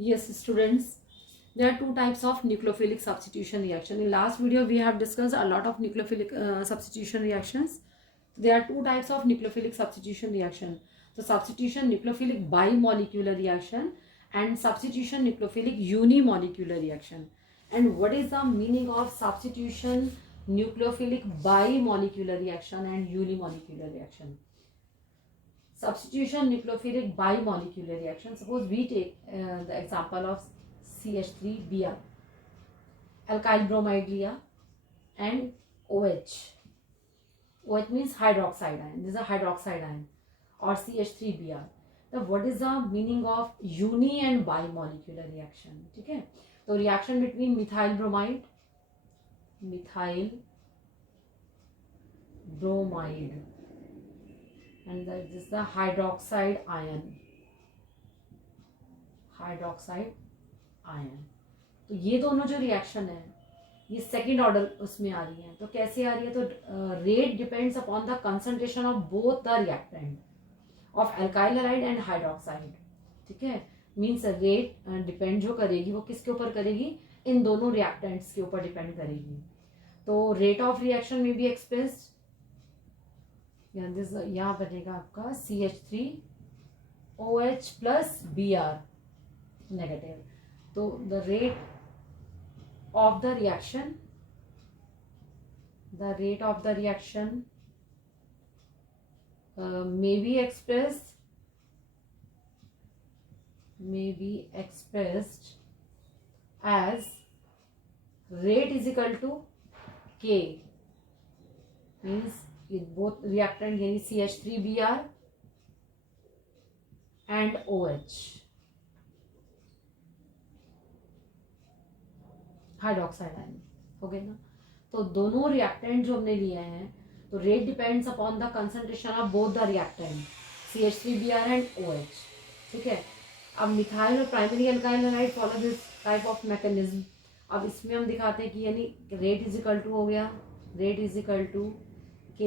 Yes, students, there are two types of nucleophilic substitution reaction. In last video, we have discussed a lot of nucleophilic substitution reactions. There are two types of nucleophilic substitution reaction. So, substitution nucleophilic bimolecular reaction and substitution nucleophilic unimolecular reaction. And what is the meaning of substitution nucleophilic bimolecular reaction and unimolecular reaction? Substitution nucleophilic bimolecular reaction. Suppose we take the example of CH3Br, alkyl bromide लिया and OH. OH means hydroxide ion. This is a hydroxide ion or CH3Br. Now what is the meaning of uni and bimolecular reaction? ठीक है, तो reaction between methyl bromide and this is the hydroxide ion. तो ये दोनों जो reaction है ये second order उसमें आ रही है. तो कैसे आ रही है? तो rate depends upon the concentration of both the reactant of alkyl halide and hydroxide. ठीक है, मीन्स रेट डिपेंड जो करेगी वो किसके ऊपर करेगी? इन दोनों रिएक्टेंट्स के ऊपर डिपेंड करेगी. तो रेट ऑफ रिएक्शन में भी एक्सप्रेस्ड यहाँ बनेगा आपका CH3OH प्लस Br नेगेटिव. तो the rate of the reaction may be expressed as rate is equal to K, means both reactant यानी CH3Br and OH hydroxide ion हो गए ना. तो दोनों रिएक्टेंट जो हमने लिए हैं तो rate depends upon the concentration of both the reactant CH3Br and OH. ठीक है, अब मिथाइल और primary alkyl halide follow this type of mechanism. अब इसमें हम दिखाते हैं कि यानी रेट इज इक्वल टू हो गया, rate is equal to K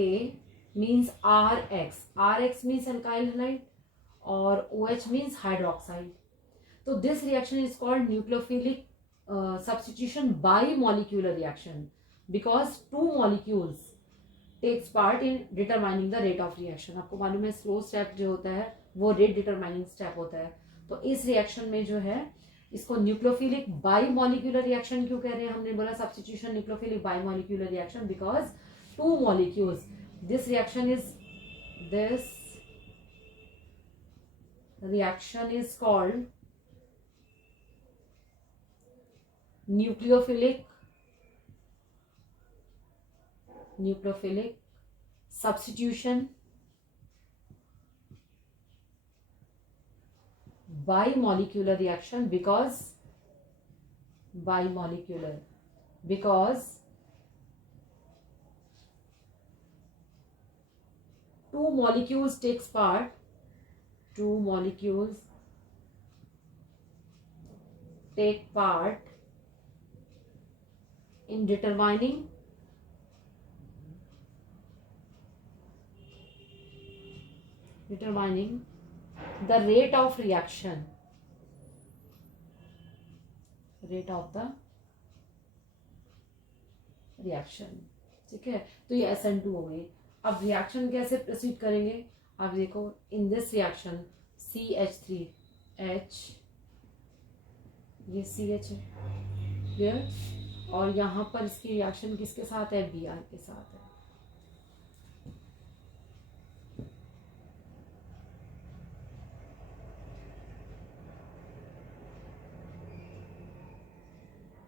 means RX means alkyl halide और OH मीन्स हाइड्रोक्साइड. तो this reaction is called nucleophilic substitution bimolecular reaction because two molecules takes part in determining the rate of reaction. आपको मालूम है slow step जो होता है वो rate determining step होता है. तो इस रिएक्शन में जो है इसको न्यूक्लियोफिलिक बाइमोलिक्यूलर रिएक्शन क्यों कह रहे हैं? हमने बोला substitution nucleophilic bimolecular reaction because two molecules. This reaction is called nucleophilic substitution bimolecular reaction because two molecules take part in determining the rate of reaction. ठीक है, तो ये SN2 हो गई. अब रिएक्शन कैसे प्रोसीड करेंगे? आप देखो, इन दिस रिएक्शन CH3H, ये CH है क्लियर, और यहाँ पर इसकी रिएक्शन किसके साथ है? Br के साथ है.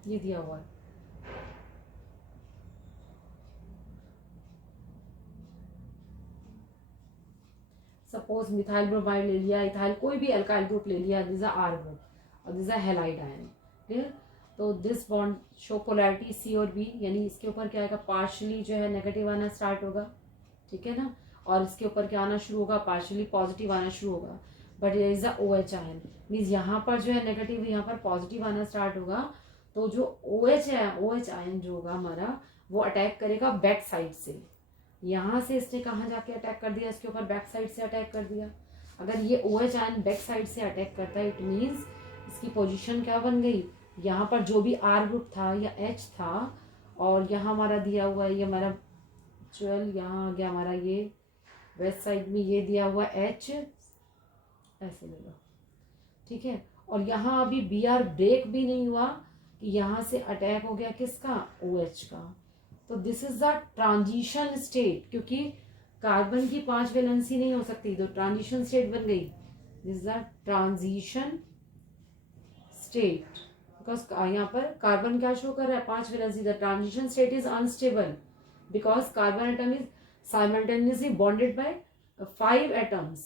ये दिया हुआ है. सपोज मिथाइल ब्रोमाइड ले लिया, इथाइल कोई भी अल्काइल ग्रुप ले लिया, दिस आर ग्रुप और दिस हैलाइड आयन. क्लियर. तो this bond show polarity C और B, यानी इसके ऊपर क्या आएगा? पार्शियली जो है नेगेटिव आना स्टार्ट होगा. ठीक है ना, और इसके ऊपर क्या आना शुरू होगा? पार्शियली पॉजिटिव आना शुरू होगा. But there is a OH ion, means यहाँ पर जो है नेगेटिव, यहाँ पर पॉजिटिव आना स्टार्ट होगा. तो जो OH है, OH आयन जो होगा हमारा, वो अटैक करेगा बैक साइड से. यहाँ से इसने कहाँ जाके अटैक कर दिया? इसके ऊपर बैक साइड से अटैक कर दिया. अगर ये OH आयन बैक साइड से अटैक करता है, इट मीन्स इसकी पोजीशन क्या बन गई, यहाँ पर जो भी आर ग्रुप था या एच था, और यहाँ हमारा दिया हुआ है ये हमारा 12, यहाँ आ गया हमारा ये वेस्ट साइड में ये दिया हुआ एच, ऐसे ले लो, ठीक है। और यहाँ अभी बी आर ब्रेक भी नहीं हुआ कि यहाँ से अटैक हो गया किसका, ओ एच का। तो this is the transition state, क्योंकि कार्बन की 5 वैलेंसी नहीं हो सकती तो ट्रांजिशन स्टेट बन गई। This is the transition state, because यहाँ पर कार्बन क्या शो कर रहा है, 5 valency. The transition state is unstable because carbon atom is simultaneously bonded by 5 atoms,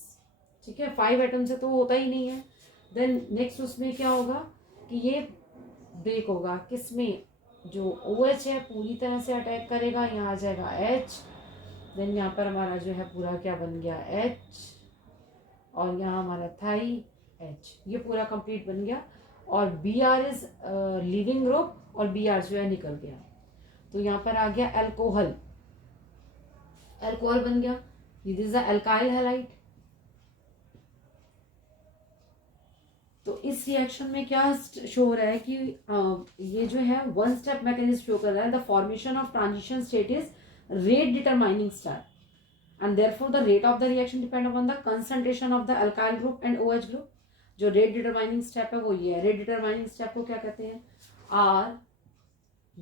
ठीक है। 5 एटम से तो होता ही नहीं है। देन नेक्स्ट उसमें क्या होगा कि ये ब्रेक होगा किसमें, जो OH है पूरी तरह से अटैक करेगा, यहाँ आ जाएगा H, देन यहाँ पर हमारा जो है पूरा क्या बन गया H, और यहाँ हमारा थाई H, ये पूरा कंप्लीट बन गया। और Br इज लिविंग ग्रुप और Br जो है निकल गया, तो यहाँ पर आ गया अल्कोहल, अल्कोहल बन गया। This is alkyl halide. तो इस रिएक्शन में क्या शो हो रहा है कि ये जो है वन स्टेप मैकेनिज्म शो कर रहा है। The formation of transition state is rate determining step and therefore the rate of the reaction depend upon the concentration of the alkyl group and OH group. जो rate determining step है वो ये है। Rate determining step को क्या कहते हैं,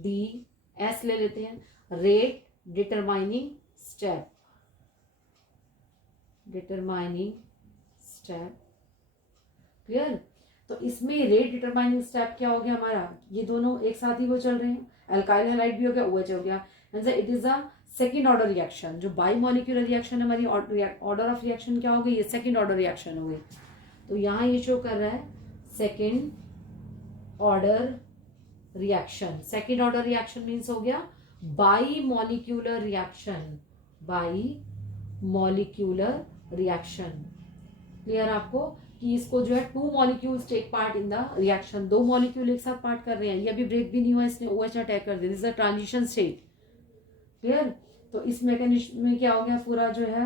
RDS ले लेते हैं, rate determining step, determining step, clear. तो इसमें रेट डिटरमाइनिंग स्टेप क्या हो गया हमारा, ये दोनों एक साथ ही वो चल रहे हैं, अल्काइल हैलाइड भी हो गया, OH हो गया। It is a second order reaction. जो बाई मॉलिक्यूलर रिएक्शन हमारी ऑर्डर ऑफ रिएक्शन क्या हो गई, ये सेकेंड ऑर्डर रिएक्शन हो गई। तो यहाँ ये शो कर रहा है second order reaction. Second order reaction means हो गया bimolecular reaction, bimolecular reaction. Clear आपको कि इसको जो है 2 molecules take part in the reaction, 2 molecule एक साथ पार्ट कर रहे हैं। ये अभी ब्रेक भी नहीं हुआ, इसने OH अटैक कर दिया, this is the transition state, clear. तो इस मैकेनिज्म में क्या हो गया पूरा जो है,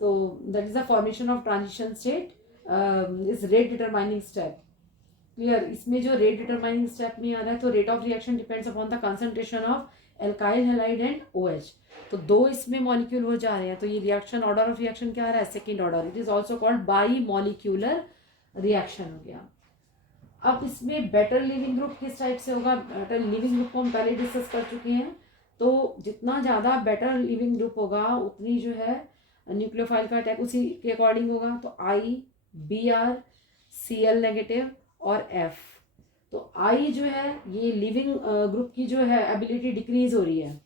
तो that is the formation of transition state is rate determining step, clear. इसमें जो रेट डिटरमाइनिंग स्टेप में आ रहा है, तो rate of reaction depends upon the concentration of alkyl halide and OH। तो 2 इसमें मॉलिक्यूल हो जा रहे हैं, तो ये रिएक्शन ऑर्डर ऑफ रिएक्शन क्या आ रहा है, second order. It is also called by molecular reaction हो गया। अब इसमें बेटर लिविंग ग्रुप किस टाइप से होगा, बेटर लिविंग ग्रुप को हम पहले डिस्कस कर चुके हैं। तो जितना ज्यादा बेटर लिविंग ग्रुप होगा उतनी जो है न्यूक्लियोफाइल का अटैक उसी के अकॉर्डिंग होगा। तो IBr Cl नेगेटिव और F। तो I जो है ये लिविंग ग्रुप की जो है एबिलिटी डिक्रीज हो रही है,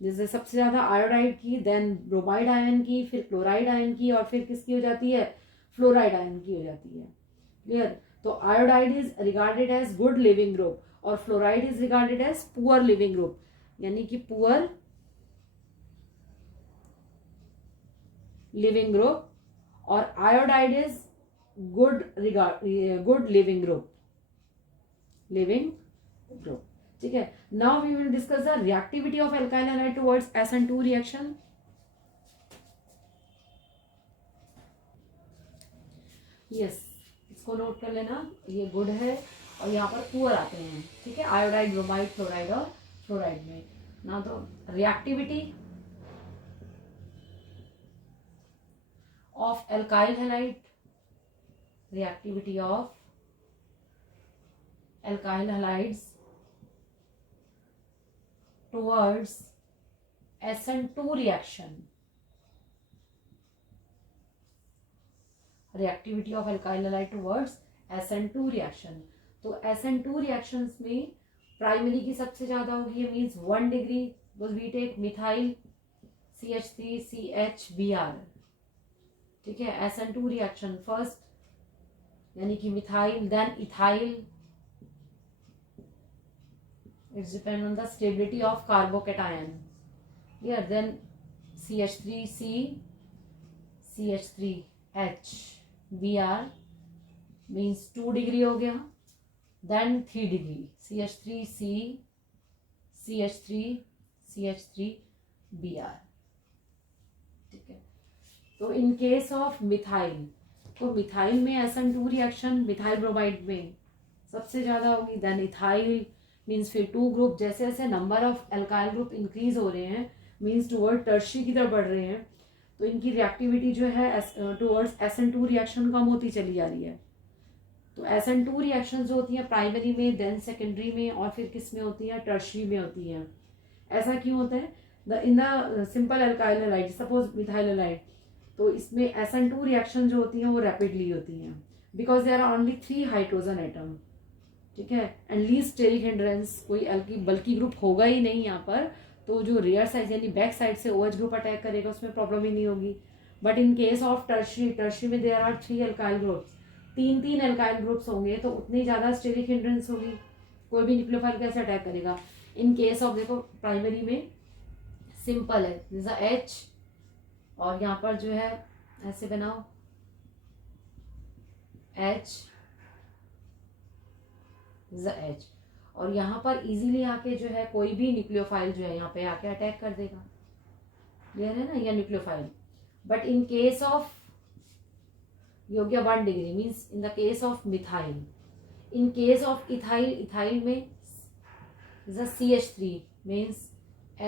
जैसे सबसे ज्यादा आयोडाइड की, देन ब्रोमाइड आयन की, फिर क्लोराइड आयन की, और फिर किसकी हो जाती है, फ्लोराइड आयन की हो जाती है, क्लियर। तो iodide is regarded as good leaving group और fluoride is regarded as poor leaving group, यानी कि पुअर लिविंग ग्रुप, और iodide is good leaving group, leaving group, ठीक है। Now we will discuss the reactivity of alkyl halide towards SN2 reaction. Yes, इसको note कर लेना, ये good है और यहाँ पर पुअर आते हैं, ठीक है, आयोडाइड, ब्रोमाइड, क्लोराइड और फ्लोराइड में ना। तो reactivity of alkyl halide, reactivity of alkyl halides towards SN2 reaction, reactivity of alkyl halide towards SN2 reaction। तो SN2 reactions में प्राइमरी की सबसे ज्यादा होगी, means 1 degree, we take methyl CH3CHBr, ठीक है। SN2 रिएक्शन फर्स्ट, यानी कि methyl, then ethyl, it's depend on the stability of carbocation, here then CH3C CH3H Br means 2 degree हो गया, then 3 degree CH3C CH3 CH3 Br, ठीक है। तो इन case of methyl, तो मिथाइल में SN2 रिएक्शन मिथाइल ब्रोमाइड में सबसे ज़्यादा होगी। देन इथाइल मीन्स फिर 2 ग्रुप। जैसे जैसे number of alkyl group increase हो रहे हैं मीन्स टूवर्ड टर्शरी की तरफ बढ़ रहे हैं, तो इनकी रिएक्टिविटी जो है टूवर्ड्स SN2 रिएक्शन कम होती चली जा रही है। तो SN2 रिएक्शन जो होती हैं प्राइमरी में, देन सेकेंडरी में, और फिर किस में होती है, टर्शरी में होती हैं। ऐसा क्यों होता है? In the simple alkyl halide, suppose methyl halide, तो इसमें SN2 रिएक्शन जो होती हैं वो रैपिडली होती हैं because there are only 3 hydrogen atom, ठीक है, एंड लीस्ट स्टेरिक हिंड्रेंस, कोई बल्कि ग्रुप होगा ही नहीं यहाँ पर, तो जो रेयर साइड यानी बैक साइड से OH ग्रुप अटैक करेगा उसमें प्रॉब्लम ही नहीं होगी। But in case of tertiary में there are 3 alkyl groups, 3 alkyl groups होंगे तो उतनी ज़्यादा स्टेरिक हिंड्रेंस होगी, कोई भी न्यूक्लियोफाइल कैसे अटैक करेगा। इन केस ऑफ देखो प्राइमरी में सिंपल है, जैसा H, और यहाँ पर जो है ऐसे बनाओ H, H, और यहाँ पर इजीली आके जो है कोई भी न्यूक्लियोफाइल जो है यहाँ पे आके अटैक कर देगा, क्लियर है ना, या nucleophile. But in case of ये हो गया 1 degree means in the case of methyl. In case of ethyl, ethyl में CH3 मीन्स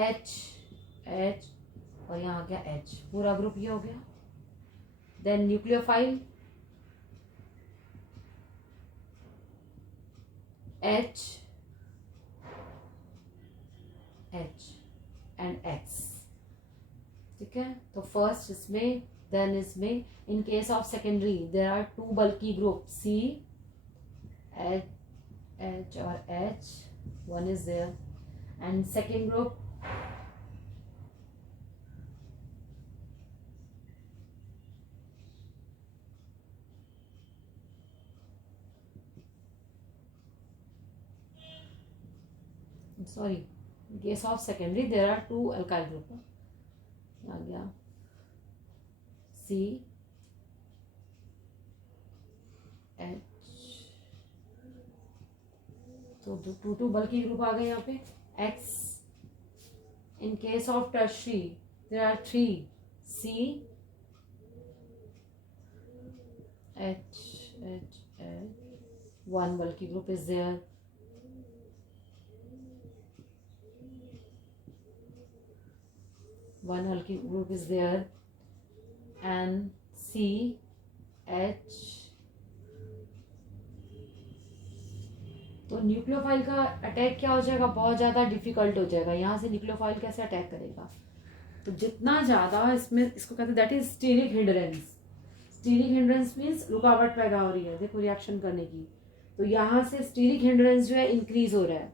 H, और यहाँ गया H, पूरा ग्रुप ये हो गया। Then nucleophile H and X, ठीक है। तो फर्स्ट इसमें, देन इसमें। In case of secondary there are 2 bulky group C, H और H, one is there, and second group sorry, in case of secondary there are 2 alkyl group, आ गया C, H, तो 2 बल्कि group आ गए यहाँ पे। X, in case of tertiary there are 3 C, H, 1 bulky group is there, one bulky group is there, and C, H। तो nucleophile का attack क्या हो जाएगा, बहुत ज़्यादा डिफिकल्ट हो जाएगा। यहाँ से न्यूक्लियोफाइल कैसे अटैक करेगा, तो जितना ज़्यादा इसमें, इसको कहते हैं that is steric hindrance. Steric hindrance means रुकावट पैदा हो रही है देखो रिएक्शन करने की, तो यहाँ से स्टीरिक हिंड्रेंस जो है इंक्रीज हो रहा है,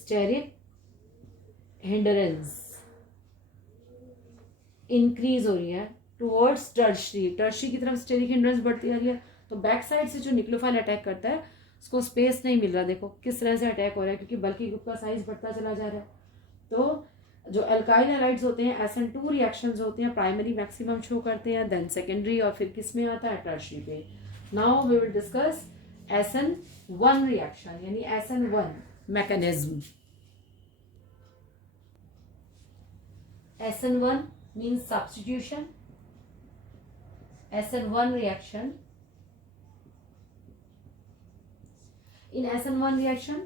स्टेरिक हिंड्रेंस इंक्रीज हो रही है टुवर्ड्स टर्शरी, टर्शरी की तरफ स्टेरिक हिंड्रेंस बढ़ती जा रही है। तो बैक साइड से जो न्यूक्लियोफाइल अटैक करता है उसको स्पेस नहीं मिल रहा, देखो किस तरह से अटैक हो रहा है, क्योंकि बल्कि ग्रुप का साइज बढ़ता चला जा रहा है। तो जो एल्काइल हैलाइड्स होते हैं SN2 रिएक्शंस होते हैं प्राइमरी मैक्सिमम शो करते हैं, देन सेकेंडरी, और फिर किस में आता है, टर्शरी पे। Now we will discuss SN1 reaction यानी SN1 mechanism. SN1 means substitution. SN1 reaction, in SN1 reaction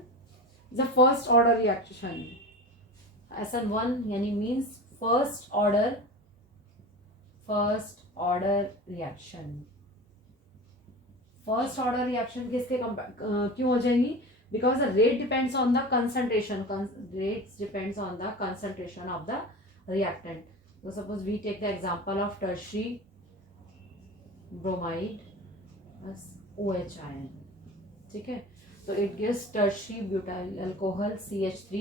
the first order reaction, SN1 yani means first order reaction। First order reaction किसके क्यों हो जाएंगी, because the rate depends on the concentration, rate depends on the concentration of the reactant। So suppose we take the example of tertiary bromide as OH ion, ठीक है, तो it gives tertiary butyl alcohol CH3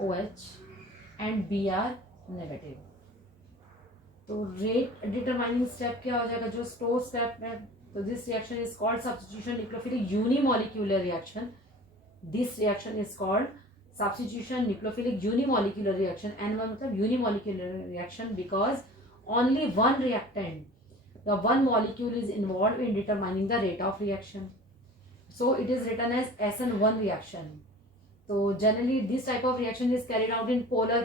OH and Br negative। तो rate determining step क्या हो जाएगा, जो store step है, तो this reaction is called substitution nucleophilic unimolecular reaction. This reaction is called substitution nucleophilic unimolecular reaction, and मतलब unimolecular reaction because only one reactant, the one molecule is involved in determining the rate of reaction, so it is written as SN1 reaction। So generally this type of reaction is carried out in polar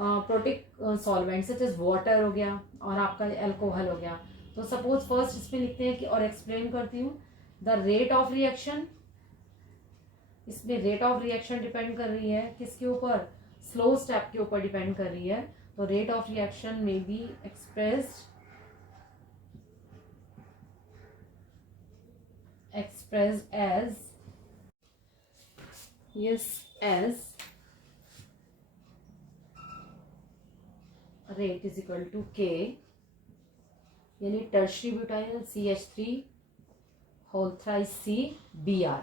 protic solvent such as water हो गया और आपका alcohol हो गया। तो suppose first इसमें लिखते हैं कि, और एक्सप्लेन करती हूँ, द रेट ऑफ रिएक्शन, इसमें रेट ऑफ रिएक्शन डिपेंड कर रही है किसके ऊपर, स्लो स्टेप के ऊपर डिपेंड कर रही है। तो रेट ऑफ रिएक्शन में be expressed as yes as rate is equal to K, यानी tertiary butyl CH3 whole thrice C Br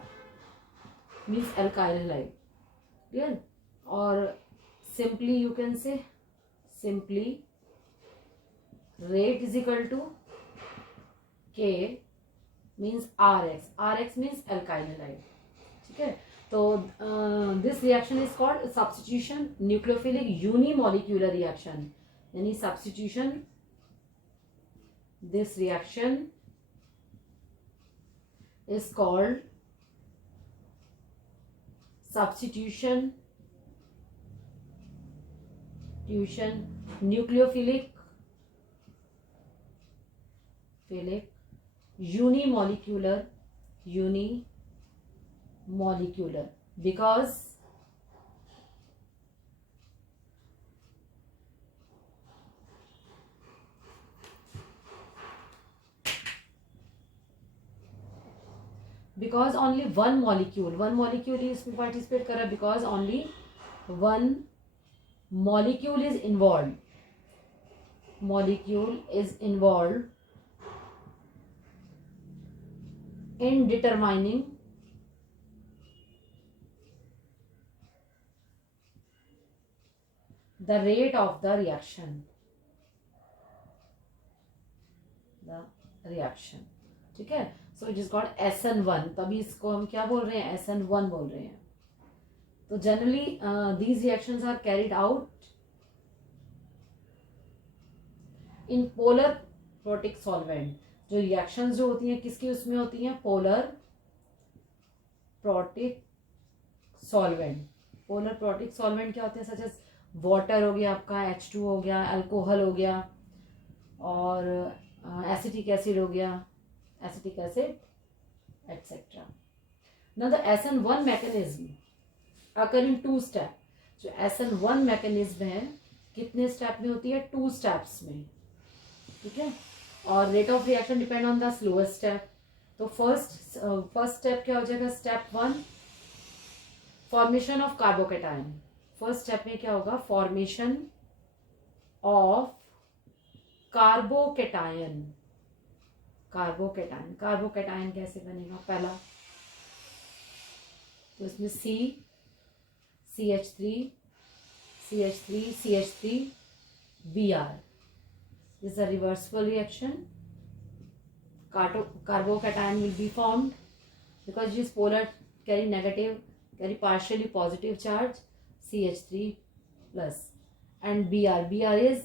means alkyl halide, clear. और simply you can say simply rate is equal to K means RX means alkyl halide, ठीक है। तो this reaction is called substitution nucleophilic unimolecular reaction, यानी substitution, this reaction is called substitution nucleophilic unimolecular because only one molecule is participate कर रहा है, because only one molecule is involved in determining the rate of the reaction, ठीक है। So it is called SN1, तभी इसको हम क्या बोल रहे हैं, SN1 बोल रहे हैं। तो generally these reactions are carried out in polar protic solvent. जो रिएक्शंस जो होती हैं किसकी उसमें होती हैं, polar protic solvent. Polar protic solvent क्या होते हैं, सच एज वाटर हो गया आपका, H2 हो गया, अल्कोहल हो गया, और एसिटिक एसिड हो गया, acetic acid etcetera. Now the SN1 mechanism occur in 2 step. जो SN1 मैकेनिज्म है कितने स्टेप में होती है, 2 स्टेप्स में, ठीक है। और rate of reaction depend on the slowest step. तो फर्स्ट स्टेप क्या हो जाएगा, step 1 formation of carbocation. First step में क्या होगा, फॉर्मेशन ऑफ कार्बोकेटायन। कार्बोकेटायन कैसे बनेगा, पहला तो इसमें CH3 Br is a reversible reaction. Carbocation will be formed because it is polar, carry partially positive charge, CH3 plus, and Br is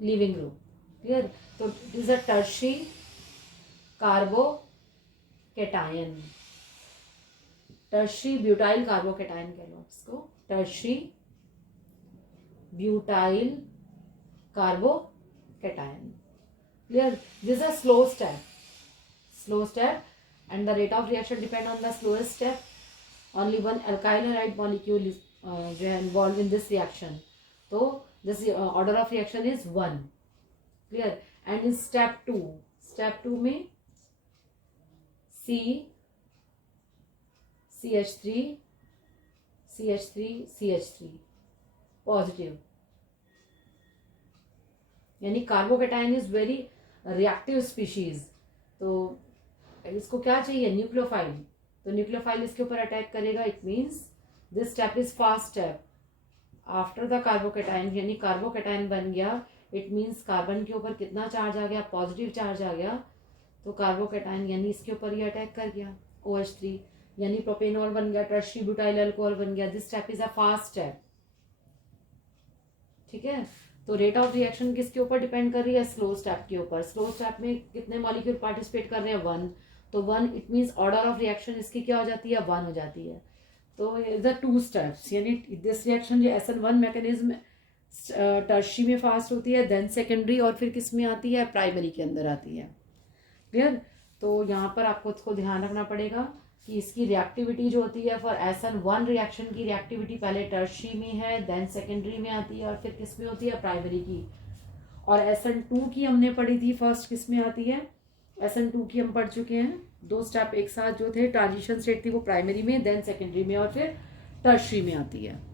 leaving group, clear। तो it is a tertiary carbocation, tertiary butyl carbocation कह लो इसको, tertiary butyl carbocation, clear। This is a slow step and the rate of reaction depend on the slowest step. Only one alkyl halide molecule is जो है involved in this reaction, तो this order of reaction is 1, clear। and in step 2 में CH3 positive, यानी carbocation is very reactive species. तो इसको क्या चाहिए, nucleophile. तो न्यूक्लियोफाइल इसके ऊपर अटैक करेगा। It means this step is fast step after the carbocation, यानी कार्बोकेटायन बन गया। इट मीन्स कार्बन के ऊपर कितना चार्ज आ गया, पॉजिटिव चार्ज आ गया। तो कार्बोकेटायन यानी इसके ऊपर ये अटैक कर गया, OH3 यानी प्रोपेनॉल बन गया, टर्शियरी ब्यूटाइल अल्कोहल बन गया। This step is a fast step, ठीक है। तो रेट ऑफ रिएक्शन किसके ऊपर डिपेंड कर रही है, स्लो स्टेप के ऊपर। स्लो स्टेप में कितने मॉलिक्यूल पार्टिसिपेट कर रहे हैं, 1। तो 1 it means order of reaction इसकी क्या हो जाती है, 1 हो जाती है। तो द 2 स्टेप्स, यानी दिस रिएक्शन जो SN1 मैकेनिज्म टर्शरी में फास्ट होती है, देन सेकेंडरी, और फिर किस में आती है, प्राइमरी के अंदर आती है। क्लियर। तो यहाँ पर आपको इसको ध्यान रखना पड़ेगा कि इसकी रिएक्टिविटी जो होती है फॉर SN1 रिएक्शन की रिएक्टिविटी पहले टर्शरी में है, देन सेकेंडरी में आती है, और फिर किस में होती है, प्राइमरी की। और SN2 की हमने पढ़ी थी, फर्स्ट किस में आती है, SN2 की हम पढ़ चुके हैं। 2 स्टेप एक साथ जो थे, ट्रांजिशन स्टेट थी वो प्राइमरी में, देन सेकेंडरी में, और फिर टर्शरी में आती है।